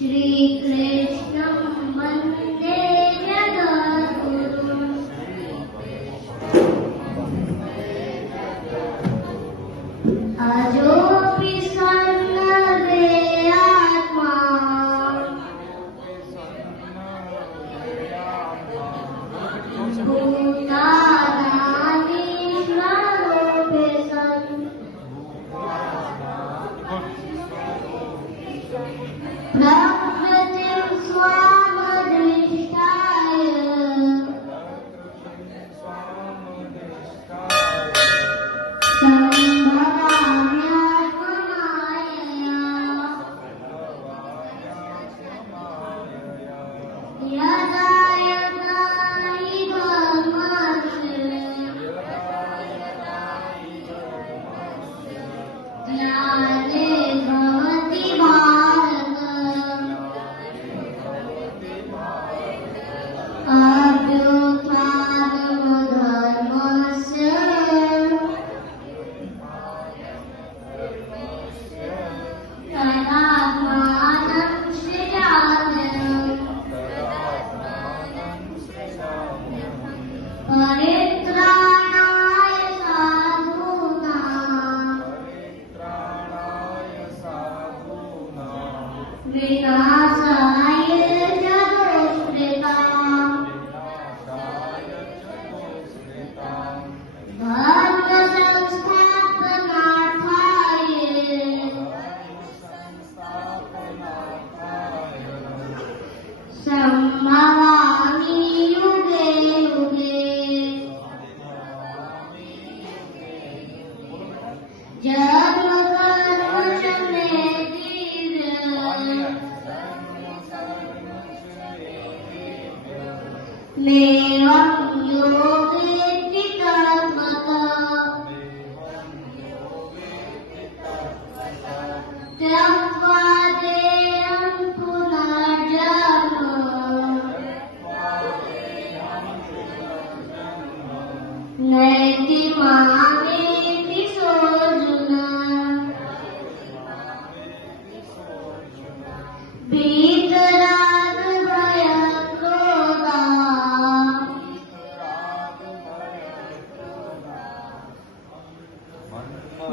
श्रीकृष्णं वन्दे जगद्गुरुम् अजोऽपि सन्नदे आत्मा भूतानामीश्वरोऽपि सन् प्रकृतिं स्वामधिष्ठाय संभवाम्यात्ममायया यदा यदा हि धर्मस्य ग्लानिर्भवति भारत अभ्युत्थानमधर्मस्य तदात्मानं सृजाम्यहम् परित्राणाय साधूनां विनाशाय च दुष्कृताम् धर्मसंस्थापनार्थाय संभवामि युगे युगे जन्म कर्म च मे दिव्य नैवं योगेति तत्त्वतः त्यक्त्वा देहं पुनर्जन्म नैति मामेति सोऽर्जुन वीतरागभयक्रोधा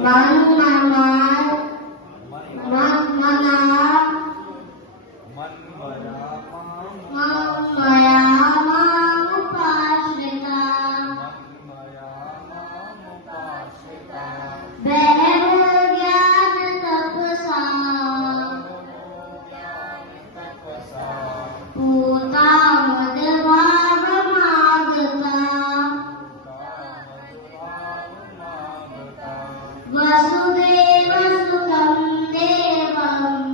मन्मया मामुपाश्रिता बहवो ज्ञानतपसा पूता मदभावमागता वसुदेव सुतं देवम्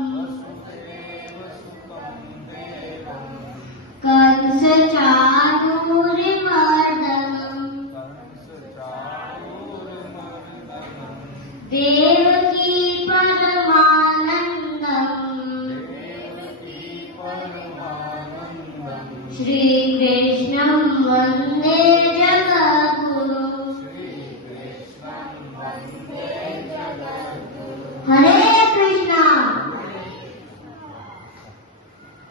कंसचाणूरमर्दनम् देवकी परमानन्दम् श्रीकृष्णं वन्दे जगद्गुरुम् हरे कृष्णा।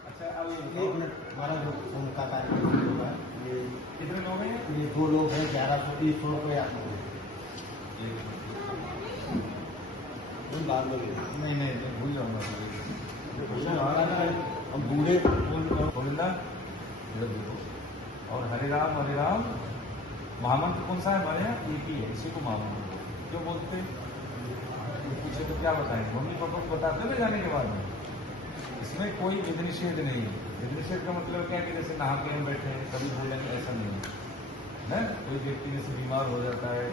अच्छा अब 1 मिनट हमारा जो उनका कार्यक्रम हुआ है, ये कितने लोग हैं? ये 2 लोग हैं, 1130 रुपये आप लोग बाद में नहीं भूल जाऊंगा। हम बूढ़े गोविंदा और हरे राम महामंत्र कौन सा है हमारे यहाँ? एक ही है, इसी को महामंत्र क्यों बोलते पूछे तो क्या बताएं? मम्मी पापा को बताते ना जाने के बाद में। इसमें कोई विध निषेध नहीं है। विध निषेध का मतलब क्या है कि जैसे नहा के हम बैठे हैं कभी बोलेंगे, ऐसा नहीं है। कोई व्यक्ति जैसे बीमार हो जाता है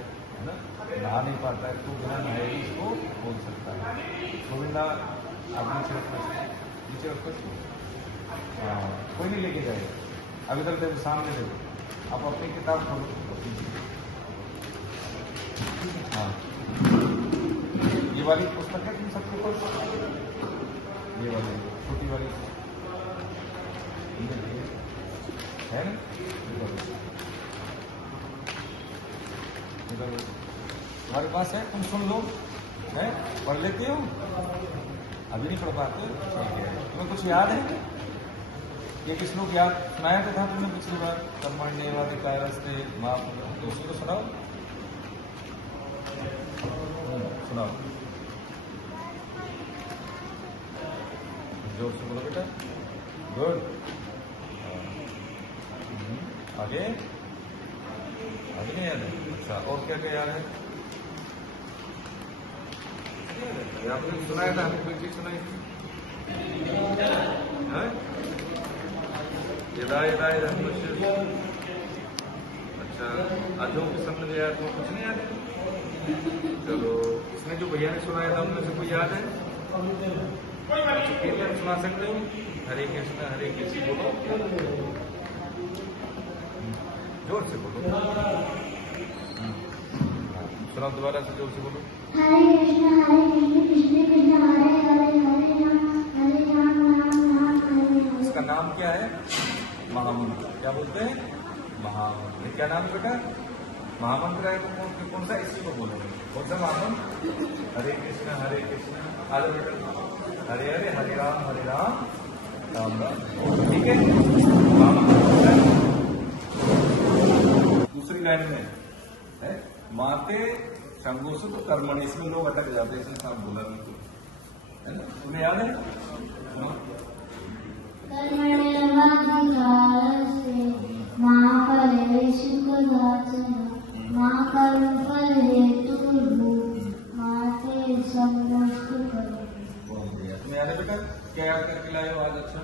ना, नहा नहीं पाता है, तो बिना नहाए इसको बोल सकता है। गोविंदा आप नीचे रखो हाँ, कोई नहीं लेके जाएगा। अब इधर देखो, सामने देखो, आप अपनी किताब खोलो। हाँ, ये वाली पुस्तक है तुम सबके पास? ये वाली छोटी वाली है ना? तुम्हारे पास है, तुम सुन लो, है पढ़ लेती हो? अभी नहीं पढ़ पाते? ठीक है। तुम्हें कुछ याद है? एक श्लोक याद सुनाया तो था तुमने पिछली बार, कर्मण्येवाधिकारस्ते मा फलेषु, तो उसी को सुनाओ। सुनाओ जोर से बोलो बेटा। गुड। आगे आगे नहीं याद है? अच्छा, और क्या क्या याद है? आपने सुनाया था, हमें कोई चीज सुनाई थी? यदा यदा यदा पश्यति। अच्छा, अधो के समझ गया तो कुछ नहीं याद है? चलो, इसमें जो भैया ने सुनाया था उनमें से कोई याद है? कीर्तन सुना सकते हो? हरे कृष्ण बोलो, जोर से बोलो। सुनाओ दोबारा से, जोर से बोलो। हरे कृष्ण कृष्ण कृष्ण हरे हरे हरे राम राम हरे हरे। इसका नाम क्या है? महामंत्र। क्या बोलते हैं? महामंत्र। क्या नाम है बेटा? महामंत्र है तो कौन सा? इसी को बोलोगे। कौन सा महामंत्र? हरे कृष्ण हरे बेटा, हरे हरे हरे राम राम राम। ठीक है, महामंत्र। दूसरी लाइन में है माते शंगोसुत कर्मणि, इसमें लोग अटक जाते हैं, इसमें काम बोला नहीं तो, है ना? तुम्हें याद है? कर्मण्येवाधिकारस्ते मा फलेषु कदाचन मा कर्मफलहेतुर्भुः मा ते संगोऽस्तु कर्मणि। तुम्हें याद है बेटा? क्या याद करके लाए हो आज? अच्छा,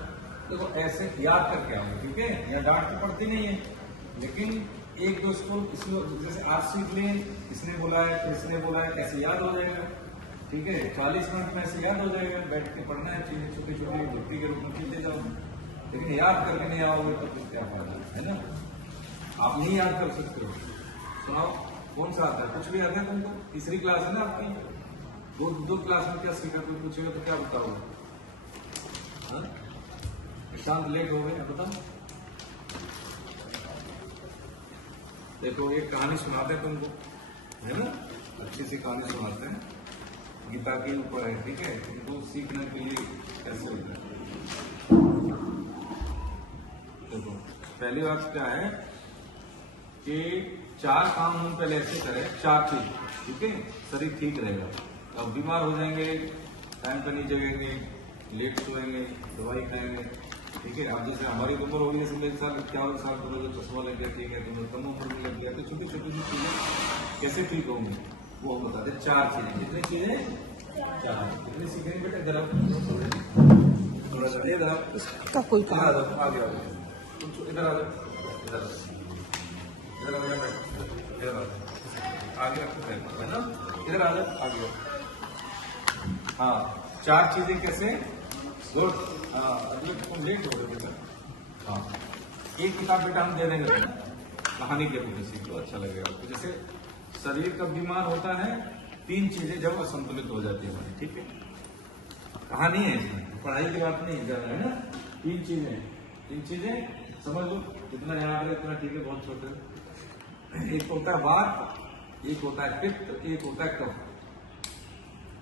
देखो ऐसे याद करके आओगे, ठीक है? यहाँ डांट तो पड़ती नहीं है, लेकिन एक दो इसको जैसे आज सीख लें, इसने बोला है फिर इसने बोला है, कैसे याद हो जाएगा? ठीक है, 40 मिनट में ऐसे याद हो जाएगा। बैठ के पढ़ना है, चीजें छोटी छोटी भक्ति के रूप में पीते जाओ, लेकिन याद करके नहीं आओगे तो फिर क्या फायदा, है ना? आप नहीं याद कर सकते हो। सुनाओ, कौन सा आता है? कुछ भी आता है तुमको? तीसरी क्लास है ना आपकी? दो क्लास में क्या सीखा? कोई पूछेगा तो क्या बताओगे? शांत लेट हो गए, बताओ। देखो, एक कहानी सुनाते हैं तुमको, है ना? अच्छी सी कहानी सुनाते हैं, गीता के ऊपर है, ठीक है? तुमको सीखने के लिए कैसे होता है। देखो, पहली बात क्या है कि 4 काम हम पहले ऐसे करें, 4 चीज, ठीक है? शरीर ठीक रहेगा। अब बीमार हो जाएंगे, टाइम पर नहीं जगेंगे, लेट सोएंगे, दवाई खाएंगे, ठीक है? अब जैसे हमारी उम्र होगी, जैसे 51 साल का जो चश्मा लग गया, ठीक है, तो कम उम्र में लग गया, तो छोटी छोटी चीजें कैसे ठीक होंगी वो हम बताते हैं। 4 चीजें, कितनी चीजें? 4। कितनी सीखेंगे बेटा? जरा थोड़ा सा इधर का कोई काम आगे आ जाओ, इधर आ जाओ, इधर आगे रखो, है ना? इधर आ जाओ, आगे। हाँ, 4 चीजें कैसे? गुड। हाँ, अभी तुम लेट हो रहे बेटा। हाँ, एक किताब बेटा हम दे देंगे तुम्हें, कहानी के रूप में सीख लो, अच्छा लगेगा। तो जैसे शरीर कब बीमार होता है? 3 चीजें जब असंतुलित हो जाती है हमारी, ठीक है? कहानी है इसमें, पढ़ाई की बात नहीं ज्यादा, है ना? 3 चीजें समझ लो, जितना याद है उतना ठीक है, बहुत छोटे। एक होता है वात, एक होता है पित्त, एक होता है कफ,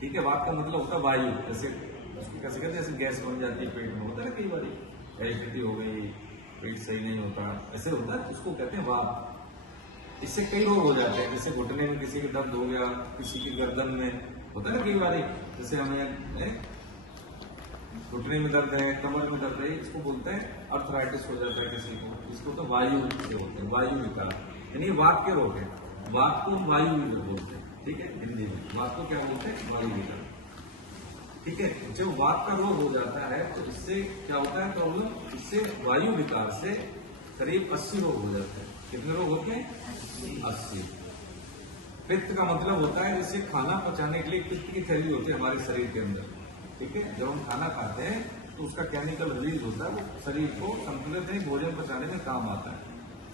ठीक है? वात का मतलब होता है वायु, जैसे कैसे कहते हैं, जैसे गैस बन जाती है पेट में, होता है ना कई बार, एसिडिटी हो गई, पेट सही नहीं होता, ऐसे होता है, उसको कहते हैं वात। इससे कई रोग हो जाते हैं, जैसे घुटने में किसी के दर्द हो गया, किसी की गर्दन में होता है ना कई बार, जैसे हमें घुटने में दर्द है, कमर में दर्द है, इसको बोलते हैं अर्थराइटिस हो जाता है किसी को, इसको तो वायु से होते हैं, वायु विकार, यानी वात के रोग है। वात को वायु विकार बोलते हैं, ठीक है? हिंदी में वात को क्या बोलते हैं? वायु विकार, ठीक है? जब वात का रोग हो जाता है तो इससे क्या होता है प्रॉब्लम? इससे वायु विकार से करीब 80 रोग हो जाते हैं। कितने रोग होते हैं? 80। पित्त का मतलब होता है जैसे खाना पचाने के लिए पित्त की थैली होती है हमारे शरीर के अंदर, ठीक है? जब हम खाना खाते हैं तो उसका केमिकल रिलीज होता है, वो शरीर को संतुलित भोजन पचाने में काम आता है,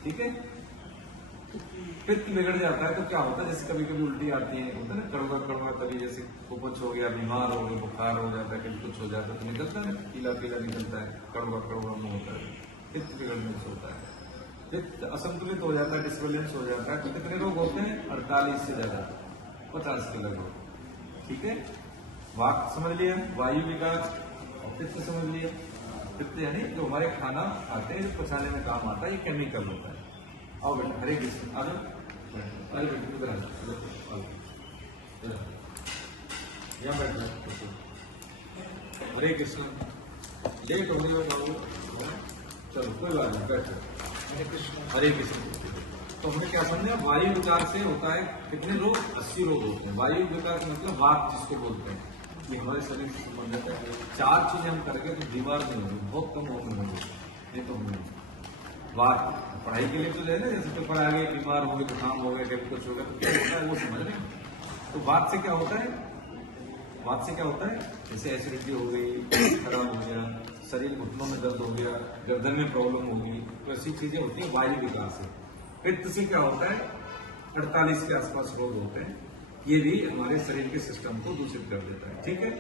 ठीक है? पित्त बिगड़ जाता है तो क्या होता है? जैसे कभी कभी उल्टी आती है, होता है ना कड़वा, कभी जैसे कुछ हो गया, बीमार हो गए, बुखार हो जाता है, कभी कुछ हो जाता है तो निकलता है, पीला निकलता है, कड़वा मुंह होता है, पित्त बिगड़ने से होता है। पित्त असंतुलित हो जाता है, डिसबैलेंस हो जाता है, तो कितने रोग होते हैं? 48 से ज्यादा, 50 के लगभग, ठीक है? वात समझ लिया, वायु विकास, और पित्त समझ लिया। पित्त यानी जो हमारे खाना खाते हैं, जो पचाने में काम आता है, ये केमिकल होता है। आओ बेटा, हरे कृष्ण, आ जाओ। अरे बेटा इधर आ, यहाँ बैठ जाओ। हरे कृष्ण, लेट होने में बाबू, चलो कोई बात नहीं, बैठो। हरे कृष्ण। तो हमने क्या समझा, वायु विकार से होता है कितने रोग, 80 रोग होते हैं। वायु विकार मतलब वात जिसको बोलते हैं, ये हमारे शरीर से संबंधित है। 4 चीजें हम करके तो बीमार नहीं होंगे, बहुत कम होंगे, नहीं तो होंगे। वात पढ़ाई के लिए तो है ना, जैसे पेपर आ गए, बीमार हो गए, जुकाम हो गए, कभी कुछ हो गया, तो क्या होता है वो समझ रहे हैं। तो वात से क्या होता है, वात से क्या होता है, जैसे एसिडिटी हो गई, खराब हो गया, शरीर घुटनों में दर्द हो गया, गर्दन में प्रॉब्लम होगी, तो ऐसी चीजें होती है वायु विकार से। पित्त से क्या होता है, 48 के आसपास रोग होते हैं, ये भी हमारे शरीर के सिस्टम को दूषित कर देता है। ठीक है।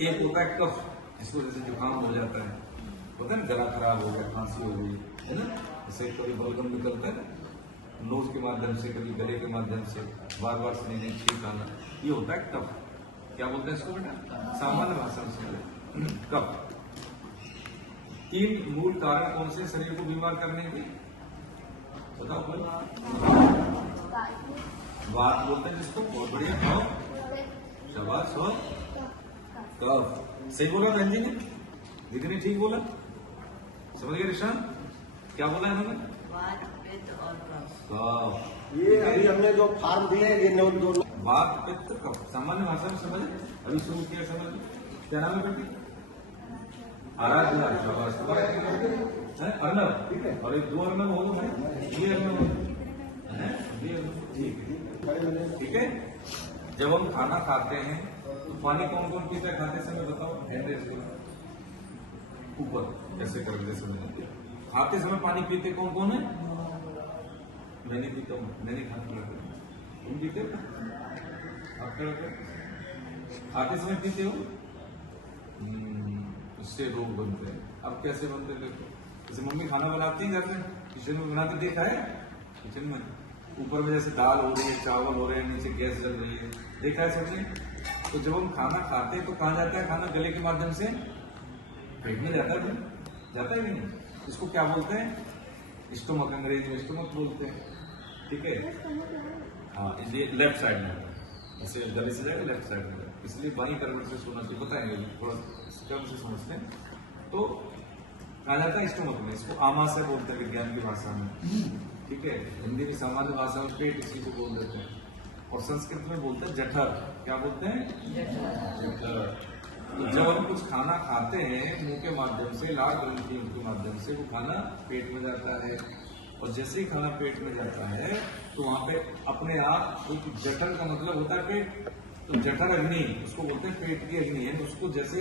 एक होता है कफ, जिसको जैसे जुकाम हो जाता है, होता है ना, गला खराब हो गया, खांसी हो गई, है ना, जैसे कभी बलगम निकलता है नोज के माध्यम से, कभी गले के माध्यम से, बार बार स्नीजिंग, छींक आना, ये होता है कफ। क्या बोलते हैं इसको बेटा, सामान्य भाषा में कफ। 3 मूल कारण कौन से शरीर को बीमार करने के, बताओ कोई। वात बोलते हैं जिसको, बहुत बढ़िया, शाबाश हो। कफ, सही बोला बहन जी ने, दीदी ने ठीक बोला, समझ गए निशान, क्या बोला है इन्होंने, वात, पित्त और कफ। कफ। ये अभी हमने जो फार्म दिए हैं, ये दो वात, पित्त, कफ, सामान्य भाषा में समझे, अभी शुरू किया समझ। क्या नाम है बेटी, आराधना, शाबाश। अर्नब, ठीक है, और एक 2 अर्नब हो गए, ये अर्नब है, ठीक है। जब हम खाना खाते हैं तो पानी कौन कौन पीता है खाते समय, बताओ, हैंड रेज करो ऊपर, ऐसे कर जैसे मैंने खाते समय पानी पीते कौन कौन है, मैं नहीं पीता हूँ, मैं नहीं खाता, तुम पीते हो, आप क्या खाते समय पीते हो, उससे रोग बनते हैं। अब कैसे बनते हैं देखो, जैसे मम्मी खाना बनाती है घर में, किचन में बनाते देखा है, किचन में ऊपर में जैसे दाल हो रही है, चावल हो रहे हैं, नीचे गैस जल रही है, देखा है सबने। तो जब हम खाना खाते हैं तो कहाँ जाता है खाना, गले के माध्यम से पेट में जाता है, जाता है नहीं, इसको क्या बोलते हैं, स्टोमक, अंग्रेजी में स्टोमक बोलते हैं। ठीक है, हाँ, ये लेफ्ट साइड में होता है, ऐसे गले से जाएगा लेफ्ट साइड में, इसलिए बाई करवट से सोना चाहिए, बताएंगे थोड़ा कम से समझते हैं। तो कहा जाता है स्टोमक में, इसको आमाशय बोलते हैं विज्ञान की भाषा में। ठीक है, हिंदी की सामान्य भाषा में पेट इसी को बोल देते हैं, और संस्कृत में बोलते हैं जठर। क्या बोलते हैं, जठर। तो जब हम कुछ खाना खाते हैं मुंह के माध्यम से, लाल ग्रंथि के माध्यम से, वो खाना पेट में जाता है, और जैसे ही खाना पेट में जाता है तो वहां पे अपने आप एक जठर का मतलब होता है पेट, तो जठर अग्नि उसको बोलते हैं, पेट की अग्नि है। उसको जैसे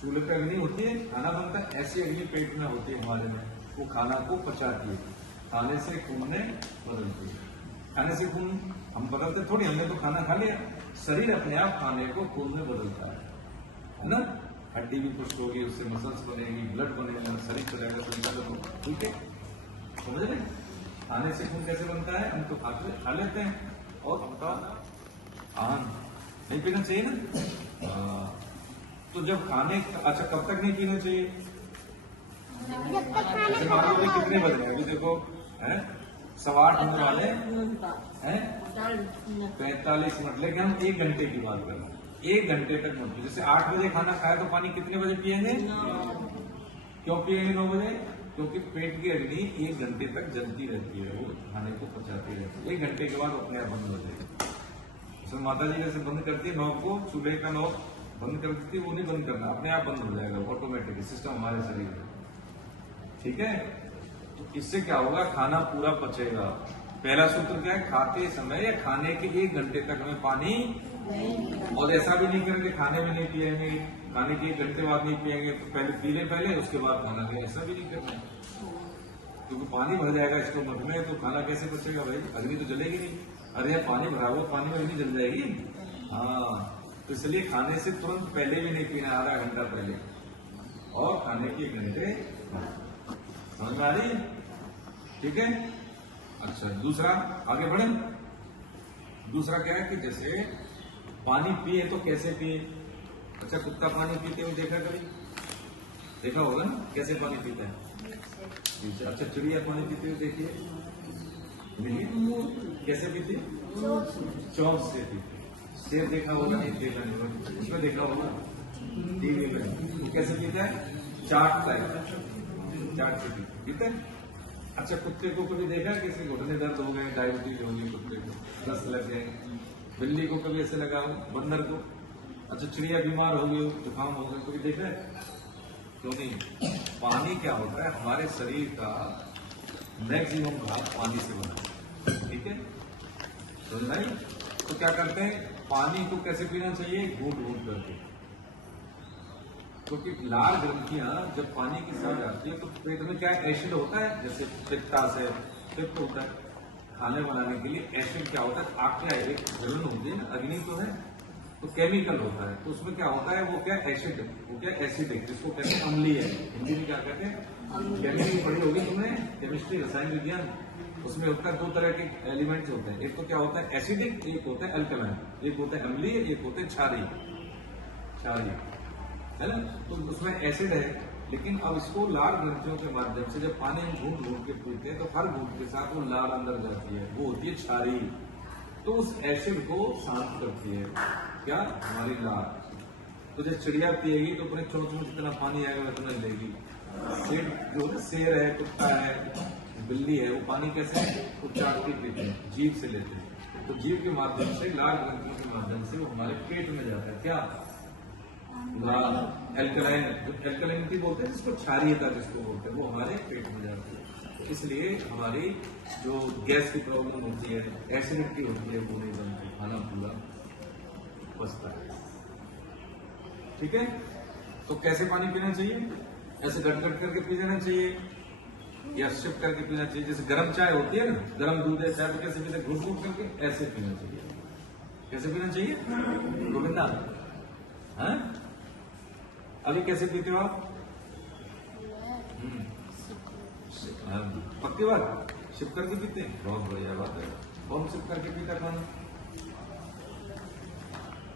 चूल्हे पे अग्नि होती है, खाना बनता है, ऐसी अग्नि पेट में होती है हमारे में, वो खाना को पचाती है, खाने से खून में बदलती है। खाने से खून हम बदलते थोड़ी, हमने तो खाना खा लिया, शरीर अपने आप खाने को खून में बदलता है ना, हड्डी भी पुष्ट होगी, उससे मसल्स बनेगी, ब्लड बनेगा, शरीर चलेगा, शरीर। ठीक है, समझ रहे, खाने से खून कैसे बनता है, हम तो खा लेते हैं, और हमका आन नहीं पीना चाहिए ना। तो जब खाने, अच्छा कब तक नहीं पीना चाहिए, जैसे मान लो कितने बज रहे हैं, अभी देखो है 8:15 होने वाले हैं, 45 मिनट, लेकिन हम 1 घंटे की बात कर रहे हैं, 1 घंटे तक मत। जैसे 8 बजे खाना खाया तो पानी कितने बजे पिएंगे, क्यों पिएंगे 9 बजे, क्योंकि पेट की अग्नि 1 घंटे तक जलती रहती है, वो खाने को पचाती रहती है, 1 घंटे के बाद अपने आप बंद हो जाएगी। तो माता जी जैसे बंद करती है नॉब को, चूल्हे का नॉब बंद कर देती है, वो नहीं बंद करना, अपने आप बंद हो जाएगा ऑटोमेटिक सिस्टम हमारे शरीर में। ठीक है, तो इससे क्या होगा, खाना पूरा पचेगा। पहला सूत्र क्या है, खाते समय या खाने के 1 घंटे तक हमें पानी, और ऐसा भी नहीं करेंगे खाने में नहीं पिएंगे, खाने के 1 घंटे बाद नहीं पिएंगे, तो पहले पी ले पहले, उसके बाद खाना खाए, ऐसा भी नहीं करना है, क्योंकि पानी भर जाएगा स्टोमक में, तो खाना कैसे पचेगा भाई, अग्नि तो जलेगी नहीं। अरे यार पानी भरा हुआ, पानी में अग्नि जल जाएगी, हाँ। तो इसलिए खाने से तुरंत पहले भी नहीं पीना, आधा घंटा पहले, और खाने के 1 घंटे, समझ में आ रही है। ठीक है, अच्छा दूसरा आगे बढ़े। दूसरा क्या है कि जैसे पानी पिए तो कैसे पिए, अच्छा, कुत्ता पानी पीते हुए देखा कभी? देखा होगा ना कैसे पानी पीता है? अच्छा, चिड़िया पानी पीते हुए देखिए, कैसे पीते? चौक से पीते। शेर देखा होगा? नहीं देखा नहीं होगा, उसमें देखा होगा टीवी में। वो कैसे पीता है? चाट से पीते हैं। अच्छा, कुत्ते को कभी देखा है किसी घुटने दर्द हो गए, डायबिटीज हो गई, कुत्ते को रस लग गए, बिल्ली को कभी ऐसे लगा हो, बंदर को? अच्छा, चिड़िया बीमार हो गई हो, जुकाम हो गया, कभी देखा है? तो नहीं। पानी क्या होता है, हमारे शरीर का मैक्सिमम भाग पानी से बना है, ठीक है? तो नहीं, तो क्या करते हैं, पानी को कैसे पीना चाहिए? घूंट घूंट करके। क्योंकि लाल ग्रंथियां जब पानी के साथ जाती है तो पेट में क्या एसिड होता है, जैसे पित्ताशय है, पित्त होता है। खाने बनाने के लिए एसिड क्या होता है? आग क्या है, एक जलन होती है ना, अग्नि तो है, तो केमिकल होता है, तो उसमें क्या होता है, वो क्या एसिड, वो क्या एसिड है, जिसको कहते हैं अम्लीय है। हिंदी में क्या कहते हैं? केमिस्ट्री पढ़ी होगी तुमने, केमिस्ट्री, रसायन विज्ञान। उसमें होता है दो तरह के एलिमेंट्स होते हैं, एक तो क्या होता है एसिडिक, एक होता है अल्कलाइन, एक होता है अम्लीय, एक होता है क्षारीय, है ना? तो उसमें एसिड है, लेकिन अब इसको लाल ग्रंथियों के माध्यम से जब पानी में घूंट घूंट के पीते हैं तो हर घूंट के साथ वो लाल अंदर जाती है, वो होती है क्षारीय। तो उस एसिड को शांत करती है क्या? हमारी लाल। तो जब चिड़िया पिएगी तो अपने चोंच में जितना पानी आएगा उतना लेगी। शेर है, कुत्ता है, बिल्ली है, वो पानी कैसे? वो चाट के पीते हैं, जीभ से लेते हैं। तो जीभ के माध्यम से, लाल ग्रंथियों के माध्यम से वो हमारे पेट में जाता है, क्या? लाल एल्कलाइनिटी बोलते हैं जिसको, क्षारीयता जिसको बोलते हैं, वो हमारे पेट में जाती है। तो इसलिए हमारी जो गैस की प्रॉब्लम होती है, एसिडिटी होती है, वो नहीं बनती, खाना पूरा पचता है, ठीक है? तो कैसे पानी पीना चाहिए? ऐसे गट गट करके पी लेना चाहिए या शिफ्ट करके पीना चाहिए? जैसे गर्म चाय होती है ना, गर्म दूध है, चाय तो कैसे पीते? घुट घुट करके ऐसे पीना चाहिए। कैसे पीना चाहिए गोविंदा? हाँ, अभी कैसे पीते हो आप? पक्की बात, शिफ्ट करके पीते हैं, बहुत बढ़िया बात है। कौन शिफ्ट करके पीता है पानी?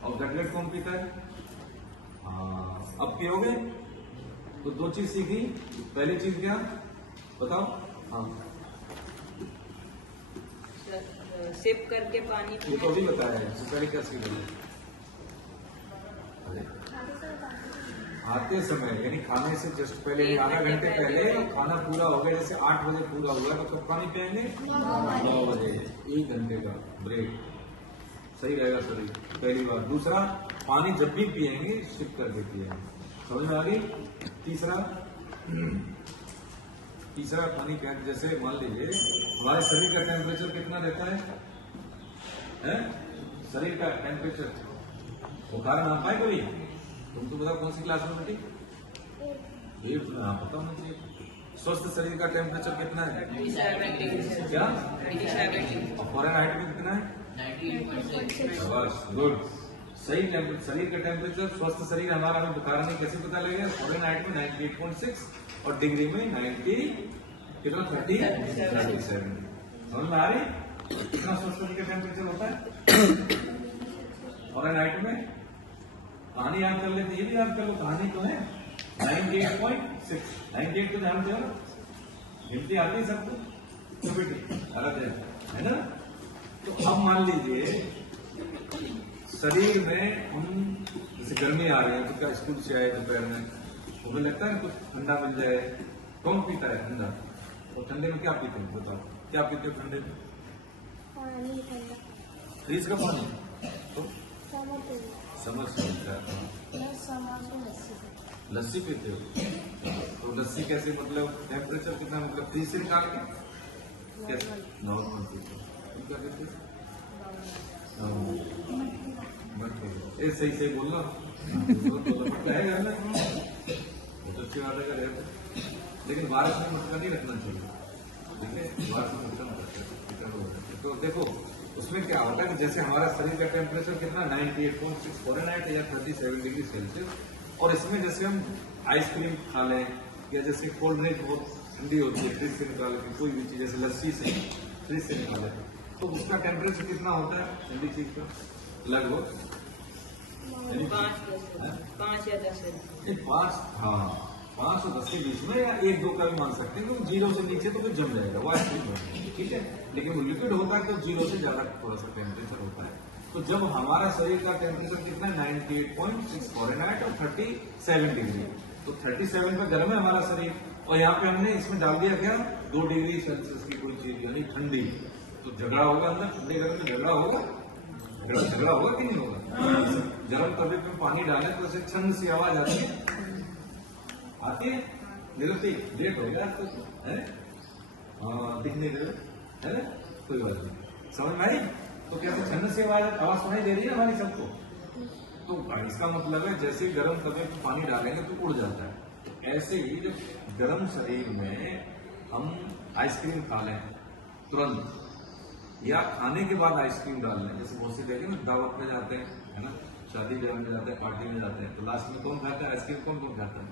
और गटगट कौन पीता है? हाँ, अब पियोगे तो दो चीज सीखी। पहली चीज क्या बताओ? हाँ, सिप करके पानी ये तो अभी बताया है, पहले क्या सीखोगे? आते समय यानी खाने से जस्ट पहले, आधा घंटे पहले खाना पूरा हो गया, जैसे 8 बजे पूरा हुआ तो कब पानी पिएंगे? 9 बजे, 1 घंटे का ब्रेक, सही रहेगा शरीर, पहली बार। दूसरा, पानी जब भी पिएंगे शिफ्ट करके पिएंगे, समझ में आ गई? तीसरा पानी का, जैसे मान लीजिए हमारे शरीर का टेम्परेचर कितना रहता है? शरीर का टेम्परेचर उदाहरण आप पाए कभी? तुम तो बताओ कौन सी क्लास में बेटी? ये पता होना चाहिए। स्वस्थ शरीर का टेम्परेचर कितना है? क्या? और फॉरेनहाइट में कितना है? 98.6। गुड, सही शरीर का टेम्परेचर, स्वस्थ शरीर हमारा, हमें बुखार नहीं कैसे पता लगेगा? फॉरेनहाइट में 98.6 और डिग्री में 90 कितना? 37। समझ में आ रही? कितना स्वस्थ शरीर का टेम्परेचर होता है फॉरेनहाइट में? कहानी याद कर लेते, ये भी याद कर लो, कहानी तो है 98.6। 98 तो जानते हो, गिनती आती है सबको, तो बेटी अलग है ना? तो अब मान लीजिए शरीर में हम, जैसे गर्मी आ रही है तो क्या स्कूल से आए दोपहर में, मुझे लगता है कुछ ठंडा मिल जाए, कौन पीता है ठंडा? और ठंडे में क्या पीते हैं बताओ? क्या पीते हो ठंडे में? फ्रिज का पानी? तो समझ सकता है, लस्सी पीते हो? तो लस्सी कैसे, मतलब टेम्परेचर कितना, मतलब फ्रिज से निकाल के कैसे? नॉर्मल पीते हो? क्या कहते हैं? सही सही बोल रहा है ना, बहुत अच्छी बात है। लेकिन वायरस में मटका नहीं रखना चाहिए, ठीक है? वायरस में मटका नहीं। तो देखो उसमें क्या होता है कि जैसे हमारा शरीर का टेम्परेचर कितना 98.6 फॉरेनहाइट या 37 डिग्री सेल्सियस, और इसमें जैसे हम आइसक्रीम खा लें या जैसे कोल्ड ड्रिंक बहुत ठंडी होती है, फ्रिज से निकाल के कोई भी चीज, जैसे लस्सी से फ्रिज से निकाले तो उसका टेम्परेचर कितना होता है ठंडी चीज का? लगभग यानी 5 या 10 है। नहीं, 5, हाँ 5 और 10 के बीच में, या 1-2 का भी मान सकते हैं, क्योंकि 0 से नीचे तो कुछ जम जाएगा, वो आइसक्रीम बन जाएगी, ठीक है। लेकिन वो लिक्विड होता है तो 0 से ज्यादा थोड़ा सा टेम्परेचर होता है। तो जब हमारा शरीर का टेम्परेचर कितना है 98.6 फॉरेनहाइट और 37 डिग्री, तो 37 पे गर्म है हमारा शरीर, और यहाँ पे हमने इसमें डाल दिया क्या 2 डिग्री सेल्सियस की कोई चीज, यानी ठंडी, तो झगड़ा होगा अंदर, ठंडे गर्म में झगड़ा होगा, झगड़ा होगा कि नहीं होगा। गर्म तवे पे पानी डालें तो ऐसे छंद सी आवाज आती है निरती, लेट हो गया तो है, दिखने दे, है ना, कोई बात नहीं, समझ में आई। तो कैसे छंद से आवाज सुनाई दे रही है हमारी सबको। तो इसका मतलब है जैसे गर्म तवे पे पानी डालेंगे तो उड़ जाता है, ऐसे ही जब गर्म शरीर में हम आइसक्रीम खा लें तुरंत, या खाने के बाद आइसक्रीम डाल लें, जैसे बहुत से देखें ना दावत में जाते हैं, है ना, शादी ब्याह में जाते हैं, पार्टी में जाते हैं, तो लास्ट में कौन खाता है आइसक्रीम, कौन कौन खाता है?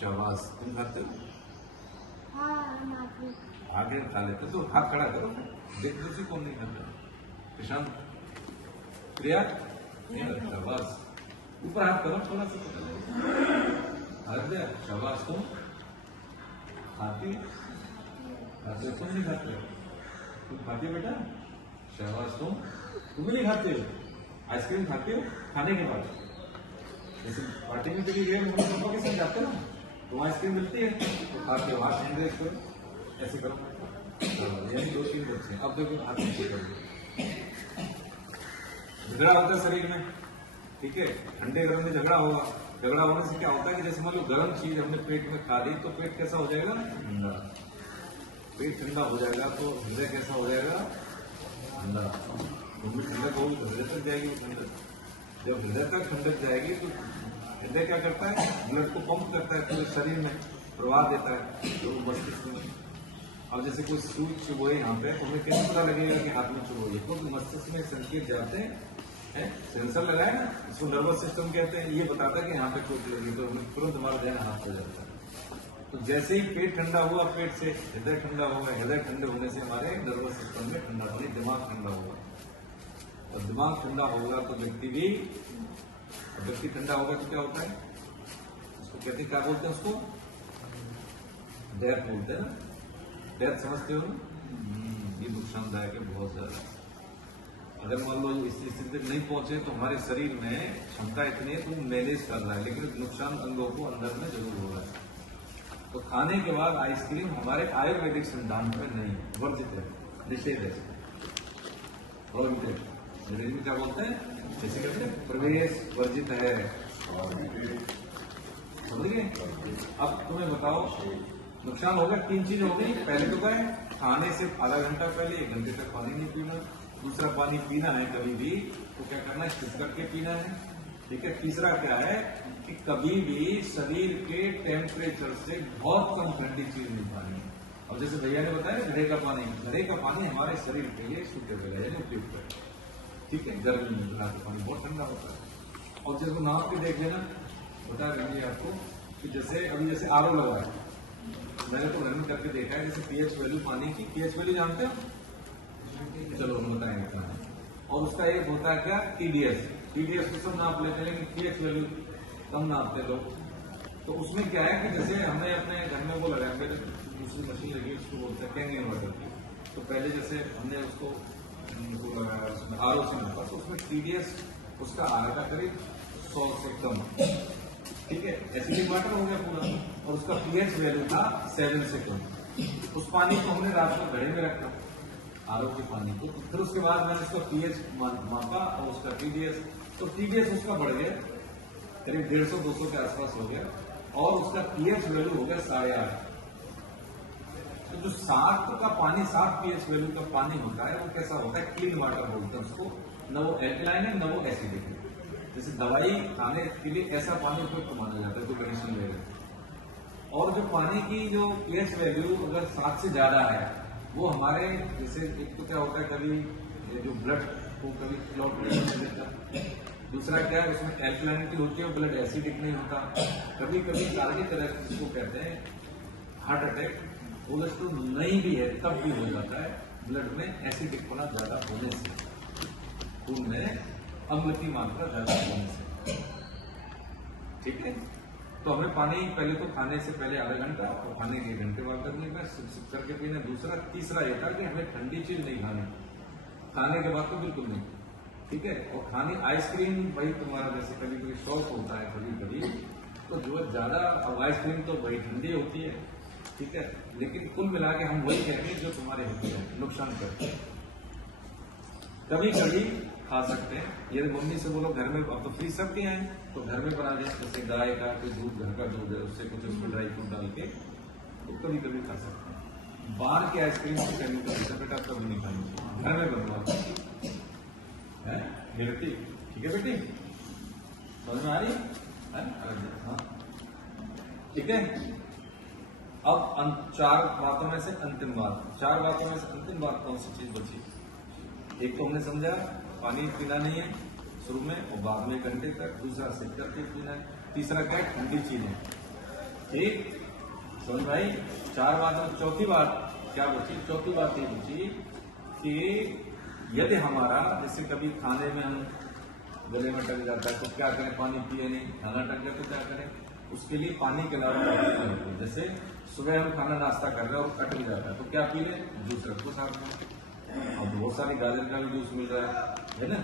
शाबाश, तुम खाते हो? आगे खा लेते तो हाथ खड़ा करो, देख दूसरी कौन नहीं खाता? प्रशांत, प्रिया नहीं लगता, बस ऊपर हाथ करो थोड़ा सा पता लगे। शाबाश, तुम खाती, तुम नहीं खाते हो? तुम खाती हो बेटा? शाबाश, तुम नहीं खाते हो? आइसक्रीम खाते हो खाने के बाद? जैसे पार्टी में चली गए मम्मी पापा के साथ जाते हो ना, तो आइसक्रीम मिलती है, तो खाते हो, हाथ एंगेज करो, ऐसे करो, यही 2-3 बच्चे। अब देखो हाथ नीचे करो, झगड़ा होता है शरीर में, ठीक है, ठंडे गर्म में झगड़ा होगा। झगड़ा होने से क्या होता है कि जैसे मान लो गर्म चीज हमने पेट में खा ली तो पेट कैसा हो जाएगा, ठंडा। पेट ठंडा हो जाएगा तो हृदय कैसा हो जाएगा, ठंडा। ठंडक होगी तो हृदय तक जाएगी ठंडक। जब हृदय तक ठंडक जाएगी तो हृदय क्या करता है, ब्लड को पंप करता है पूरे शरीर में, प्रवाह देता है तो मस्तिष्क में। अब जैसे कोई सुई चुभोए यहाँ पे, तो हमें कैसे पता लगेगा कि हाथ में चुभोए, क्योंकि मस्तिष्क में संकेत जाते हैं, सेंसर लगाए ना, इसको नर्वस सिस्टम कहते हैं, ये बताता है कि यहाँ पे चोट लगी, तो तुरंत हमारा ध्यान हाथ हो जाता है। तो जैसे ही पेट ठंडा हुआ, पेट से हृदय ठंडा होगा, हृदय ठंडे होने से हमारे नर्वस सिस्टम में ठंडा होने, दिमाग ठंडा होगा। और दिमाग ठंडा होगा तो व्यक्ति ठंडा होगा तो क्या होता है, उसको कहते क्या बोलते हैं, उसको डेथ बोलते हैं ना। डेथ समझते हो ना, ये नुकसानदायक है बहुत ज्यादा। अगर मान लो इस स्थिति तक नहीं पहुंचे तो हमारे शरीर में क्षमता इतनी है तो मैनेज कर रहा है, लेकिन नुकसान अंगों को अंदर में जरूर हो रहा है। तो खाने के बाद आइसक्रीम हमारे आयुर्वेदिक सिद्धांत में नहीं, वर्जित है, निषेध है। और अंग्रेजी में क्या बोलते हैं, जैसे कहते हैं प्रवेश वर्जित है, समझ गए। अब तुम्हें बताओ नुकसान होगा, 3 चीज हो गई। पहले तो क्या है, खाने से आधा घंटा पहले 1 घंटे तक पानी नहीं पीना। दूसरा, पानी पीना है कभी भी तो क्या करना है, सिप करके पीना है, ठीक है। तीसरा क्या है कि कभी भी शरीर के टेम्परेचर से बहुत कम ठंडी चीज नहीं खानी है। अब जैसे भैया ने बताया घड़े का पानी हमारे शरीर के लिए सूटेबल है, उपयुक्त है, ठीक है। गर्मी में घड़ा का पानी बहुत ठंडा होता है। और जैसे नाव के देख लेना, बता देंगे आपको कि जैसे अभी जैसे आरओ लगा है, मैंने तो रन करके देखा है, जैसे पीएच वैल्यू पानी की, पीएच वैल्यू जानते हो, चलो हम बताएंगे क्या है। और उसका एक होता है क्या, टीडीएस को सब नाप लेते हैं, लेकिन पीएच वैल्यू कम नापते लोग। तो उसमें क्या है कि जैसे हमने अपने घर में वो लगाया, मेरे दूसरी मशीन लगी, उसको बोलते हैं कैंग इन्वर्टर की। तो पहले जैसे हमने उसको आरओ से नापा तो उसमें टीडीएस उसका आ रहा था करीब 100 से कम, ठीक है। एसिडिक वाटर हो गया पूरा, और उसका पीएच वैल्यू था 7 से कम। उस पानी को हमने रात को घड़े में रखा, आरओ के पानी को। फिर उसके बाद मैंने उसका पीएच मापा और उसका टीडीएस, तो टीडीएस उसका बढ़ गया करीब 150-200 के आसपास हो गया, और उसका पीएच वैल्यू हो गया 8.5। तो जो 7 का पानी, 7 पीएच वैल्यू का पानी होता है, वो कैसा होता है, क्लीन वाटर बोलते हैं उसको। न वो एल्कलाइन है न वो एसिडिक है। जैसे दवाई खाने के लिए ऐसा पानी उपयुक्त माना जाता है, कोई कंडीशन ले रहे। और जो पानी की जो पीएच वैल्यू अगर 7 से ज्यादा है, वो हमारे जैसे एक तो क्या होता है, कभी जो ब्लड को कभी क्लॉट नहीं देता, दूसरा क्या है उसमें एल्कलाइनिटी होती है, ब्लड एसिडिक नहीं होता। कभी कभी कार्डियक अरेस्ट जिसको कहते हैं, हार्ट अटैक, कोलेस्ट्रॉल नहीं भी है तब भी हो जाता है ब्लड में एसिडिक होना ज्यादा होने से। खून में अम्ल की मात्रा ज्यादा होने से। ठीक है, तो हमें पानी पहले तो खाने से पहले आधा घंटा और खाने के 1 घंटे बाद तक लेना, सिप सिप करके पीना। दूसरा तीसरा ये था कि हमें ठंडी चीज नहीं खानी, खाने के बाद तो बिल्कुल नहीं। ठीक है, और खानी आइसक्रीम भाई तुम्हारा जैसे कभी कभी शौक होता है कभी कभी, तो जो ज्यादा, अब आइसक्रीम तो भाई ठंडी होती है। ठीक है, लेकिन कुल मिला के हम वही कहेंगे जो तुम्हारे होती है नुकसान करते हैं। कभी कभी खा सकते हैं, यदि मम्मी से बोलो घर में, अब तो फ्रीज सबके हैं तो घर में बना दिया, जैसे गाय का कोई दूध, घर का दूध है, उससे कुछ उसमें ड्राई फ्रूट डाल के तो कभी कभी खा सकते हैं। बाहर के आइसक्रीम की केमिकल से बेटा कभी नहीं खानी चाहिए, घर में बनवा है बेटी। ठीक है बेटी, समझ में आ रही है? हाँ ठीक है। अब 4 बातों में से अंतिम बात, 4 बातों में से अंतिम बात कौन सी चीज बची? एक तो हमने समझा पानी पीना नहीं है शुरू में, और बाद में 1 घंटे तक। दूसरा सिप करके पीना है। तीसरा क्या है? ठंडी चीजें। ठीक समझ भाई, 4 बात। चौथी बात क्या बची? चौथी बात ये बची कि यदि हमारा जैसे कभी खाने में हम गले में टक जाता है तो क्या करें? पानी पिए नहीं, खाना टक गया तो क्या करें? उसके लिए पानी के अलावा, जैसे सुबह हम खाना नाश्ता कर रहे हैं और कट भी जाता है तो क्या पी ले? जूस रखो साथ में। अब बहुत सारी गाजर का भी जूस मिल रहा है ना,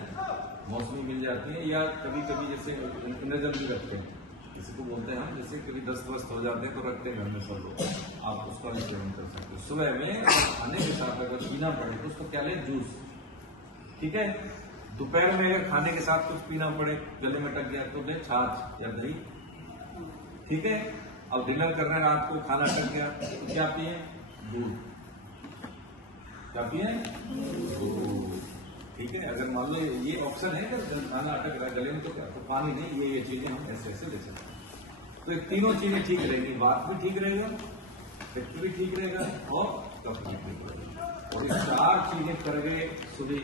मौसमी मिल जाती है, या कभी कभी जैसे इनर्जल भी रखते हैं, किसी को बोलते हैं हम, जैसे कभी दस्त वस्त हो जाते हैं तो रखते हैं घर में सब लोग, आप उसका भी सेवन कर सकते हो। सुबह में खाने के साथ अगर पीना पड़े तो उसको क्या ले? जूस। ठीक है, दोपहर में अगर खाने के साथ कुछ पीना पड़े, गले में टक गया तो ले छाछ या दही। ठीक है, अब डिनर कर रहे हैं रात को, खाना टक गया तो क्या पिए? दूध। क्या पिए? दूध। ठीक है, अगर मान लो ये ऑप्शन है कि खाना अटक रहा है गले में तो क्या, तो पानी नहीं, ये चीजें हम ऐसे ऐसे ले सकते हैं। तो ये तीनों चीजें ठीक रहेगी, बात भी ठीक रहेगा, पेट भी ठीक रहेगा और कफ भी ठीक रहेगा। और ये 4 चीजें कर गए सुबह।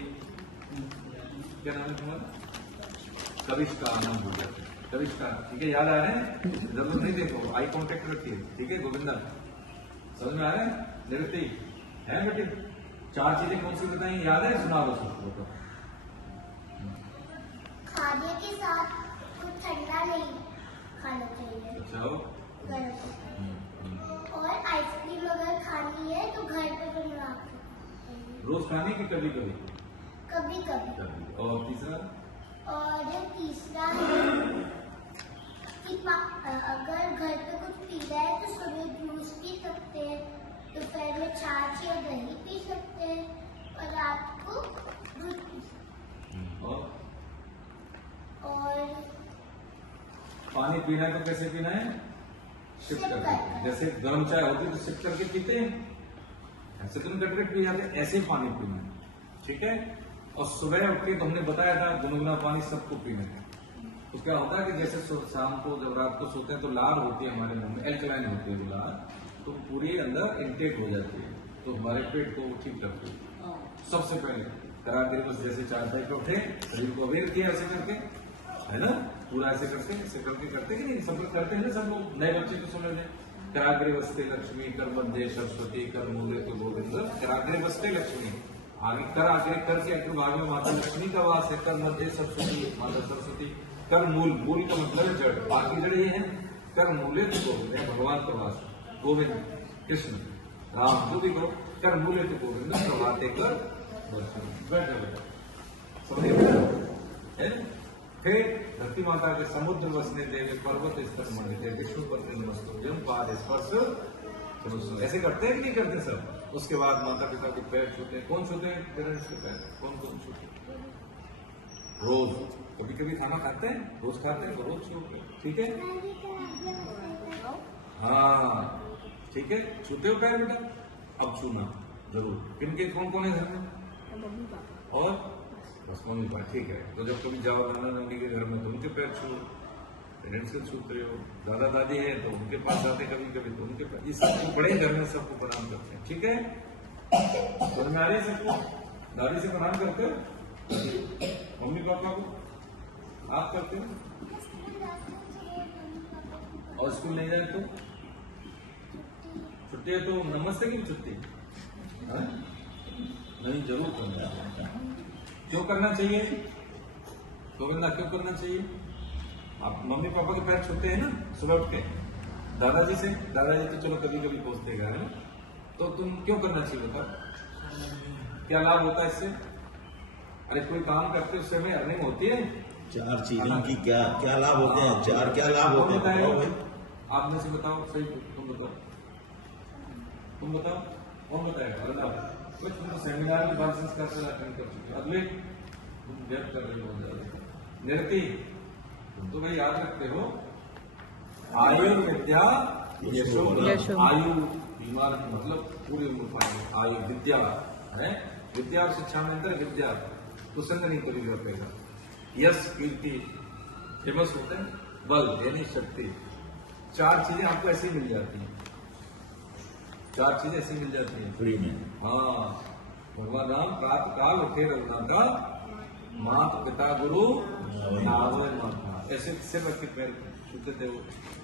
क्या नाम है तुम्हारा? कविष्कार नाम हो गया, कविष्कार। ठीक है, याद आ रहे हैं? जरूर नहीं देखो, आई कांटेक्ट रखिए। ठीक है गोविंदा, समझ में आ रहा है? निवृत्ति है बेटे? 4 चीजें कौन सी बताई, याद है? सुना दो सबको। तो खाने के साथ कुछ ठंडा नहीं खाना चाहिए। अच्छा, और आइसक्रीम अगर खानी है तो घर पे बनवा के, रोज खाने की कभी कभी? कभी कभी। और तीसरा? और जो तीसरा है कि अगर घर पे कुछ पीना है तो सुबह जूस पी सकते हैं, दोपहर में छाछ या दही पी सकते हैं, और रात को दूध पी सकते हैं। और पानी पीना है तो कैसे पीना है? सिप करके। जैसे गर्म चाय होती है तो सिप करके पीते हैं, ऐसे तुम कटकट पी जाते, ऐसे पानी पीना है। ठीक है, और सुबह उठ के तो हमने बताया था गुनगुना पानी सबको पीना है। तो क्या होता है कि जैसे शाम को जब रात को सोते हैं तो लार होती है हमारे मुंह में, एल्कलाइन होती है वो लार, तो पूरी अंदर इंटेक हो जाती है, तो हमारे पेट को ठीक रखती है। सबसे पहले कराटे बस जैसे 4 टाइप उठे, शरीर को अवेयर किया ऐसे करके, है ना, पूरा ऐसे करके करते कि नहीं? सब लोग करते हैं, सब लोग नए बच्चे को समझ लें। कराग्रे वस्ते लक्ष्मी, कर मध्य सरस्वती, कर मूल्य तो गोविंद। कराग्रे वस्ते लक्ष्मी, आगे कर आगे कर के अग्रभाग में माता लक्ष्मी का वास है, कर मध्य सरस्वती माता सरस्वती, कर मूल, मूल का मतलब जड़, बाकी जड़ ये है। कर मूल्य तो गोविंद है, भगवान का वास, गोविंद कृष्ण राम जो भी करो, कर मूल्य तो गोविंद, प्रभाते कर बैठ जाओ, समझे? फिर धरती माता के समुद्र बसने देवे, पर्वत स्तर मंडित, विष्णु पत्नी नमस्तो जम पाद स्पर्श, ऐसे करते हैं कि नहीं करते सब? उसके बाद माता पिता के पैर छूते हैं। कौन छूते हैं? पेरेंट्स के पैर। कौन कौन छूते हैं? रोज, कभी कभी खाना खाते हैं, रोज खाते हैं तो रोज छूते हैं। ठीक है, हाँ ठीक है, छूते हो पैर बेटा? अब छूना जरूर। किनके, कौन कौन है घर में? और बस मम्मी पापा। ठीक है, तो जब कभी जाओ नाना नानी के घर में तो उनके पैर छू, पेरेंट्स के छूते हो। दादा दादी है तो उनके पास जाते कभी कभी तो उनके पास, इस बड़े घर में सबको प्रणाम करते हैं। ठीक है, समझ में आ रही है सबको? दादी से प्रणाम करते हो, मम्मी पापा को आप करते हो, और स्कूल नहीं जाए तो छुट्टी है तो नमस्ते की छुट्टी नहीं, जरूर करना। क्यों करना चाहिए गोविंदा, क्यों करना चाहिए? आप मम्मी पापा के पैर छूते हैं ना सुबह उठ के, दादाजी से, दादाजी तो चलो कभी कभी पहुंचते हैं ना, तो तुम क्यों करना चाहिए बताओ? क्या लाभ होता है इससे? अरे कोई काम करते उससे हमें अर्निंग होती है। चार चीजों की क्या क्या लाभ होते हैं? चार क्या लाभ होते हैं बताओ भाई। आप में से बताओ, सही तुम बताओ, तुम बताओ, कौन बताएगा? अरे तुम तो सेमिनार में बाल संस्कार से अटेंड कर चुके हो। अगले तुम व्यक्त कर रहे हो बहुत ज्यादा। निर्ति तुम तो भाई याद रखते हो, आयुर्विद्या यशो, आयु बीमार मतलब पूरी उम्र पाएंगे, आयु विद्या है, विद्या और शिक्षा में अंतर, विद्या कुसंग नहीं करी रखेगा, यश कीर्ति फेमस होते हैं, बल यानी शक्ति, चार चीजें आपको ऐसी मिल जाती हैं, चार चीजें ऐसी मिल जाती हैं फ्री में। हाँ, भगवान राम प्रातः काल उठे रघुनाथा, माता पिता गुरु नावय माता, ऐसे सिर रख के पैर छूते थे वो,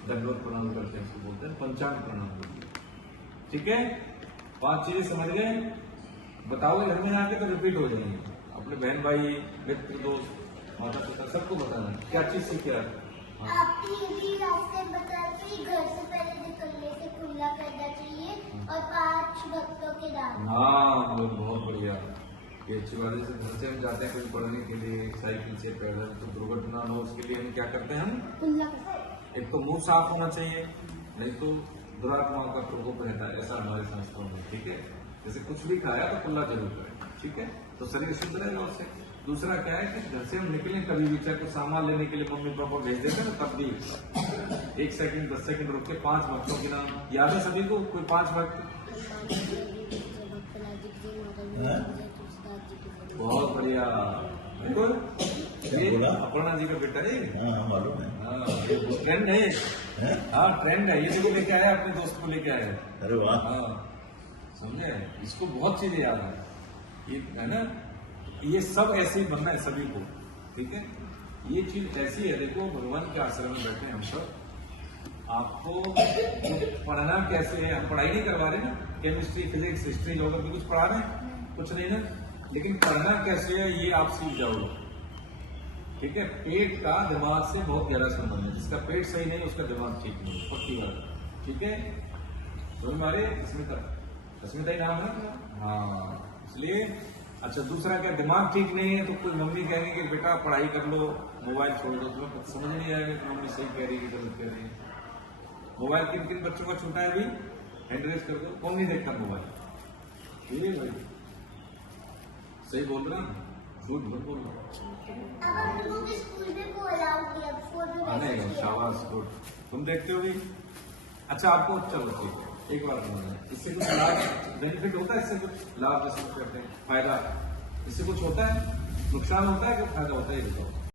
दंडवत प्रणाम करते हैं, उसको बोलते हैं पंचांग प्रणाम करते हैं। ठीक है, पांच चीजें समझ गए? बताओगे घर में आके तो रिपीट हो जाएंगे, अपने बहन भाई मित्र दोस्त माता पिता सबको बताना क्या चीज सीखे आप। आपने ये भी रास्ते बताया कि घर से पहले निकलने से कुल्ला करना चाहिए और 5 भक्तों के दान। हाँ बहुत बढ़िया, ये अच्छी बात है। घर से हम जाते हैं कोई पढ़ने के लिए साइकिल से पैदल, तो दुर्घटना न हो उसके लिए हम क्या करते हैं, हम कुल्ला करते एक तो मुंह साफ होना चाहिए, नहीं तो दुरात्माओं का प्रकोप रहता है, ऐसा हमारे संस्थाओं में। ठीक है, जैसे कुछ भी खाया तो कुल्ला जरूर करें, ठीक है, तो शरीर शुद्ध रहेगा उससे। दूसरा क्या है कि घर से हम निकले कभी भी, चाहे कुछ सामान लेने के लिए मम्मी पापा भेज देते हैं ना, तब भी 1 सेकंड 10 सेकंड रुक के 5 भक्तों के नाम याद है सभी को? कोई 5 भक्त? बहुत बढ़िया, बिल्कुल। ये अपर्णा जी का बेटा है, हाँ मालूम है। हाँ ट्रेंड है, हाँ ट्रेंड है, ये देखो लेके आया अपने दोस्त को लेके आया। अरे वाह, हाँ समझे, इसको बहुत चीजें याद है, ये है ना, ये सब ऐसे ही बनना है सभी को। ठीक है, ये चीज ऐसी है, देखो भगवान के आश्रम में बैठे हैं हम सब, आपको पढ़ना कैसे है, हम पढ़ाई नहीं करवा रहे ना, केमिस्ट्री फिजिक्स हिस्ट्री ज्योग्राफी कुछ पढ़ा रहे हैं, कुछ नहीं ना, लेकिन पढ़ना कैसे है ये आप सीख जाओगे। ठीक है, पेट का दिमाग से बहुत गहरा संबंध है, जिसका पेट सही नहीं उसका दिमाग ठीक नहीं, पक्की बात। ठीक है, तो हमारे स्मिता ही नाम है, हाँ इसलिए। अच्छा दूसरा क्या, दिमाग ठीक नहीं है तो कोई मम्मी कहेंगे कि बेटा पढ़ाई कर लो, मोबाइल छोड़ दो, तुम्हें समझ नहीं आएगा कि मम्मी सही कह रही है कि गलत कह रही है। मोबाइल किन किन बच्चों का छूटा है अभी, हैंड रेज कर दो, कौन नहीं देखता मोबाइल? ठीक है भाई, सही बोल रहा हूँ, झूठ मत बोल रहा। अब हम लोगों के स्कूल में वो अलाउ किया, फोन में मैसेज नहीं किया। शाबाश, गुड, तुम देखते हो भी। अच्छा आपको, चलो ठीक है, एक बात बोलना, इससे कुछ लाभ बेनिफिट होता है, इससे कुछ लाभ जैसे कहते हैं फायदा, इससे कुछ होता है, नुकसान होता है कि फायदा होता है, ये बताओ।